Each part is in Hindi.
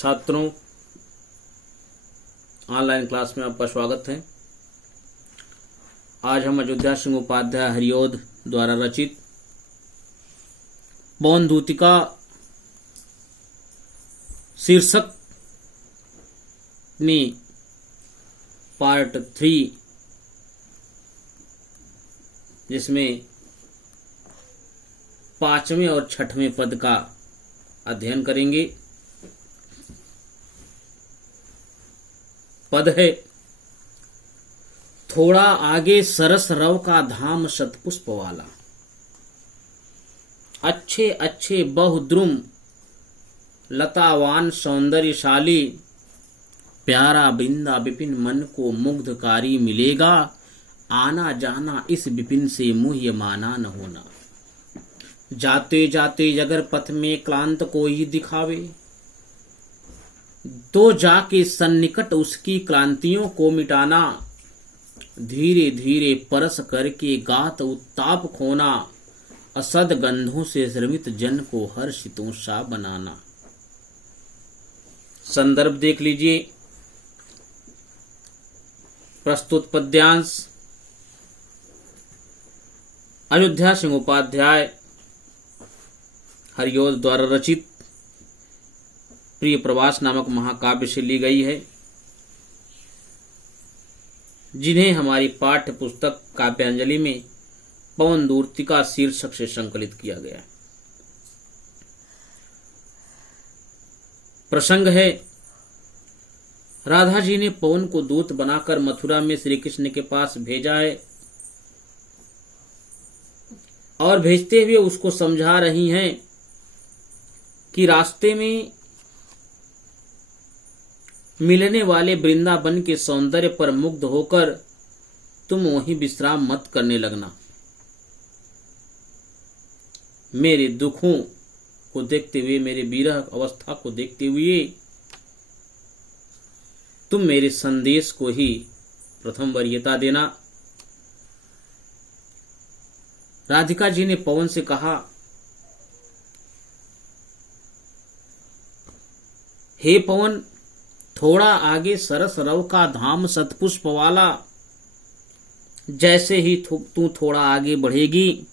छात्रों, ऑनलाइन क्लास में आपका स्वागत है। आज हम अयोध्या सिंह उपाध्याय हरिओद द्वारा रचित पवन दूतिका शीर्षक में पार्ट 3, जिसमें 5वें और 6वें पद का अध्ययन करेंगे। पद है, थोड़ा आगे सरस रव का धाम शतपुष्प वाला, अच्छे अच्छे बहुद्रुम लतावान सौंदर्यशाली, प्यारा वृंदा विपिन मन को मुग्धकारी मिलेगा, आना जाना इस विपिन से मुह्य माना न होना। जाते जाते अगर पथ में क्लांत को ही दिखावे, तो जाके सन्निकट उसकी क्लांतियों को मिटाना, धीरे धीरे परस करके गात उत्ताप खोना, असद गंधों से श्रमित जन को हर्षितों सा बनाना। संदर्भ देख लीजिए। प्रस्तुत पद्यांश अयोध्या सिंह उपाध्याय हरिओद द्वारा रचित प्रिय प्रवास नामक महाकाव्य से ली गई है, जिन्हें हमारी पाठ्य पुस्तक काव्यांजलि में पवन दूतिका शीर्षक से संकलित किया गया। प्रसंग है, राधा जी ने पवन को दूत बनाकर मथुरा में श्री कृष्ण के पास भेजा है और भेजते हुए उसको समझा रही हैं कि रास्ते में मिलने वाले वृंदावन के सौंदर्य पर मुग्ध होकर तुम वहीं विश्राम मत करने लगना। मेरे दुखों को देखते हुए, मेरे विरह अवस्था को देखते हुए तुम मेरे संदेश को ही प्रथम वरीयता देना। राधिका जी ने पवन से कहा, हे पवन, थोड़ा आगे सरस रव का धाम शतपुष्प वाला, जैसे ही तू थोड़ा आगे बढ़ेगी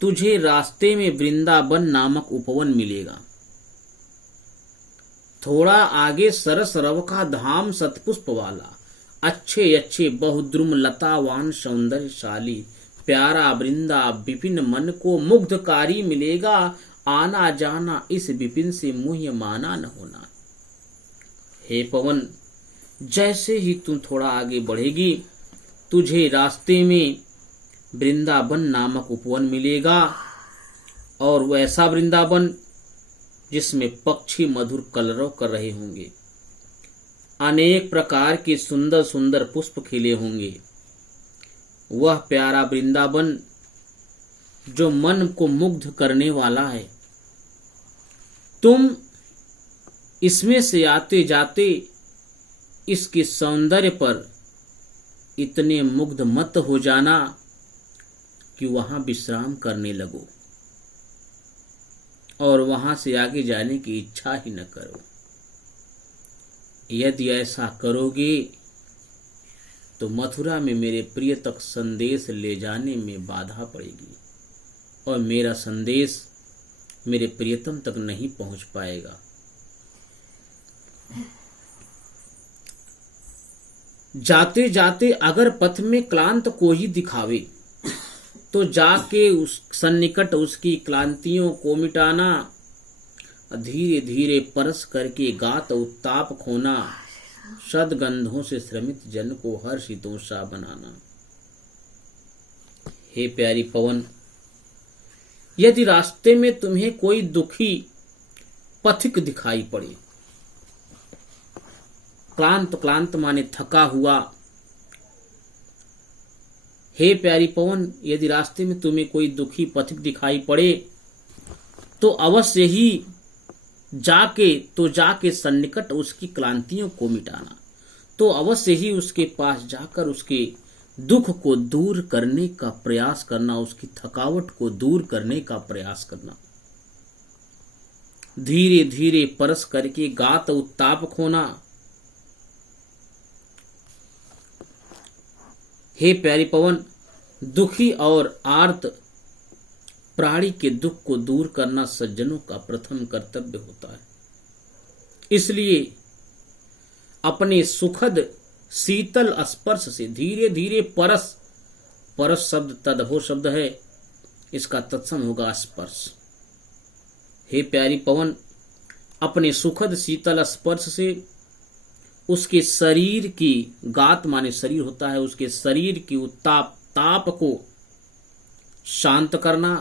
तुझे रास्ते में वृंदावन नामक उपवन मिलेगा। थोड़ा आगे सरस रव का धाम शतपुष्प वाला, अच्छे अच्छे बहुद्रुम लतावान सौंदर्यशाली, प्यारा वृंदा विपिन मन को मुग्धकारी मिलेगा, आना जाना इस विपिन से मुह्य माना न होना। हे पवन, जैसे ही तू थोड़ा आगे बढ़ेगी तुझे रास्ते में वृंदावन नामक उपवन मिलेगा, और वैसा वृंदावन जिसमें पक्षी मधुर कलरव कर रहे होंगे, अनेक प्रकार के सुंदर सुंदर पुष्प खिले होंगे। वह प्यारा वृंदावन जो मन को मुग्ध करने वाला है। तुम इसमें से आते जाते इसके सौंदर्य पर इतने मुग्ध मत हो जाना कि वहां विश्राम करने लगो और वहां से आगे जाने की इच्छा ही न करो। यदि ऐसा करोगे तो मथुरा में मेरे प्रिय तक संदेश ले जाने में बाधा पड़ेगी और मेरा संदेश मेरे प्रियतम तक नहीं पहुंच पाएगा। जाते जाते अगर पथ में क्लांत को ही दिखावे, तो जाके उस सन्निकट उसकी क्लांतियों को मिटाना, धीरे धीरे परस करके गात उत्ताप खोना, सदगंधों से श्रमित जन को हर्षितों सा बनाना। हे प्यारी पवन, यदि रास्ते में तुम्हें कोई दुखी पथिक दिखाई पड़े, क्लांत क्लांत माने थका हुआ, हे प्यारी पवन, यदि रास्ते में तुम्हें कोई दुखी पथिक दिखाई पड़े तो अवश्य ही जाके सन्निकट उसकी क्लांतियों को मिटाना, तो अवश्य ही उसके पास जाकर उसके दुख को दूर करने का प्रयास करना, उसकी थकावट को दूर करने का प्रयास करना। धीरे धीरे परस करके गात उत्ताप खोना। हे प्यारी पवन, दुखी और आर्त प्राणी के दुख को दूर करना सज्जनों का प्रथम कर्तव्य होता है। इसलिए अपने सुखद शीतल स्पर्श से धीरे धीरे परस, परस शब्द तदभव शब्द है, इसका तत्सम होगा स्पर्श। हे प्यारी पवन, अपने सुखद शीतल स्पर्श से उसके शरीर की, गात माने शरीर होता है, उसके शरीर की उत्ताप ताप को शांत करना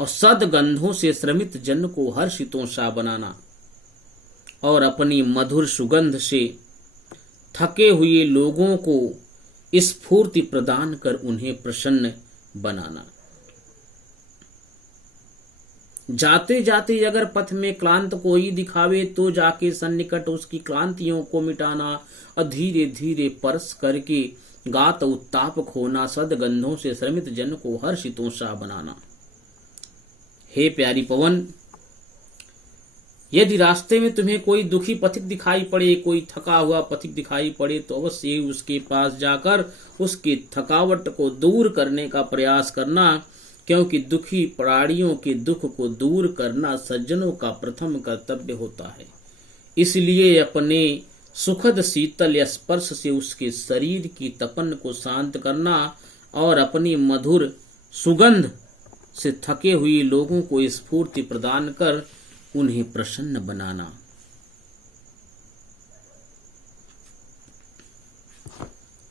और सदगंधों से श्रमित जन को हर्षितोषा बनाना और अपनी मधुर सुगंध से थके हुए लोगों को स्फूर्ति प्रदान कर उन्हें प्रसन्न बनाना। जाते जाते अगर पथ में क्लांत कोई दिखावे तो जाके सन्निकट उसकी क्लांतियों को मिटाना और धीरे धीरे परस करके गात उत्ताप खोना, सदगंधों से श्रमित जन को हर्षितोषा बनाना। हे प्यारी पवन, यदि रास्ते में तुम्हें कोई दुखी पथिक दिखाई पड़े, कोई थका हुआ पथिक दिखाई पड़े तो अवश्य ही उसके पास जाकर उसकी थकावट को दूर करने का प्रयास करना, क्योंकि दुखी प्राणियों के दुख को दूर करना सज्जनों का प्रथम कर्तव्य होता है। इसलिए अपने सुखद शीतल स्पर्श से उसके शरीर की तपन को शांत करना और अपनी मधुर सुगंध से थके हुए लोगों को स्फूर्ति प्रदान कर उन्हें प्रसन्न बनाना।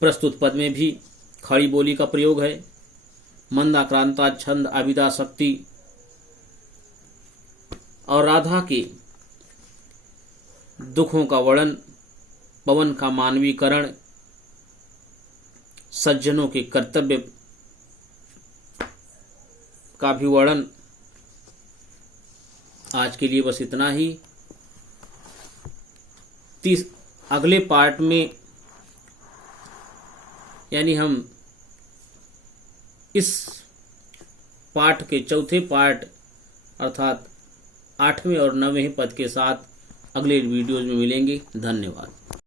प्रस्तुत पद में भी खड़ी बोली का प्रयोग है। मंदाक्रांता छंद अभिदा शक्ति और राधा के दुखों का वर्णन, पवन का मानवीकरण, सज्जनों के कर्तव्य का भी वर्णन। आज के लिए बस इतना ही। अगले पार्ट में यानी हम इस पाठ के चौथे पार्ट अर्थात 8वें और 9वें पद के साथ अगले वीडियोज में मिलेंगे। धन्यवाद।